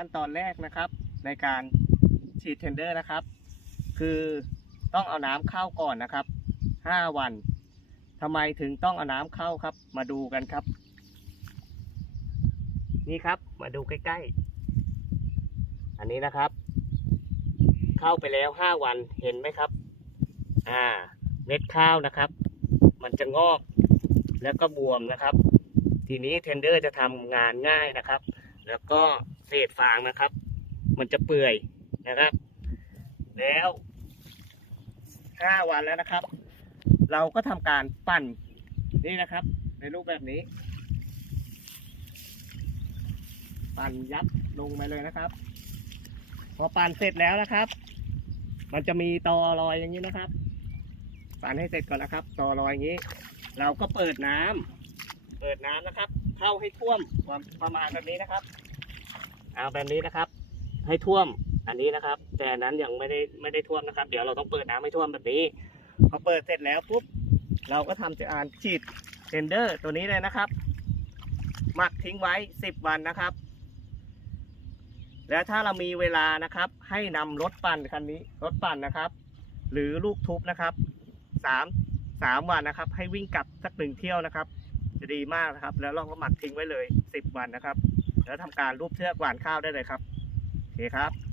ขั้นตอนแรกนะครับ ในการฉีดเทนเดอร์นะครับ คือต้องเอาน้ำเข้าก่อนนะครับ 5 วันทำไมถึงต้องเอาน้ำเข้าครับ มาดูกันครับ นี่ครับมาดูใกล้ๆ อันนี้นะครับ เข้าไปแล้ว 5 วันเห็นไหมครับ อ่า เม็ดข้าวนะครับ มันจะงอกแล้วก็บวมนะครับ ทีนี้เทนเดอร์จะทำงานง่ายนะครับ แล้วก็ ษฟางนะครับ มันจะเปื่อยนะครับ แล้วห้าวันแล้วนะครับ เราก็ทำการปั่นนี่นะครับ ในรูปแบบนี้ ปั่นยับลงไปเลยนะครับ พอปั่นเสร็จแล้วนะครับ มันจะมีตอรอยอย่างนี้นะครับ ปั่นให้เสร็จก่อนนะครับ ตอรอยอย่างนี้ เราก็เปิดน้ำเปิดน้ำนะครับ เข้าให้ท่วมความประมาณแบบนี้นะครับ เอาแบบนี้นะครับ ให้ท่วมอันนี้นะครับ แต่นนั้นยังไม่ได้ไม่ได้ท่วมนะครับ เดี๋ยวเราต้องเปิดน้ำให้ท่วมแบบนี้พอเปิดเสร็จแล้วปุ๊บเราก็ทำจากการฉีดเทนเดอร์ตัวนี้เลยนะครับ หมักทิ้งไว้ 10 วันนะครับ แล้วถ้าเรามีเวลานะครับ ให้นำรถปั่นคันนี้รถปั่นนะครับ หรือลูกทุบนะครับสามสามวันนะครับ ให้วิ่งกลับสักหนึ่งเที่ยวนะครับ จะดีมากนะครับ แล้วเราก็หมักทิ้งไว้เลย 10 วันนะครับ แล้วทำการรูปเชือกหวานข้าวได้เลยครับโอเคครับ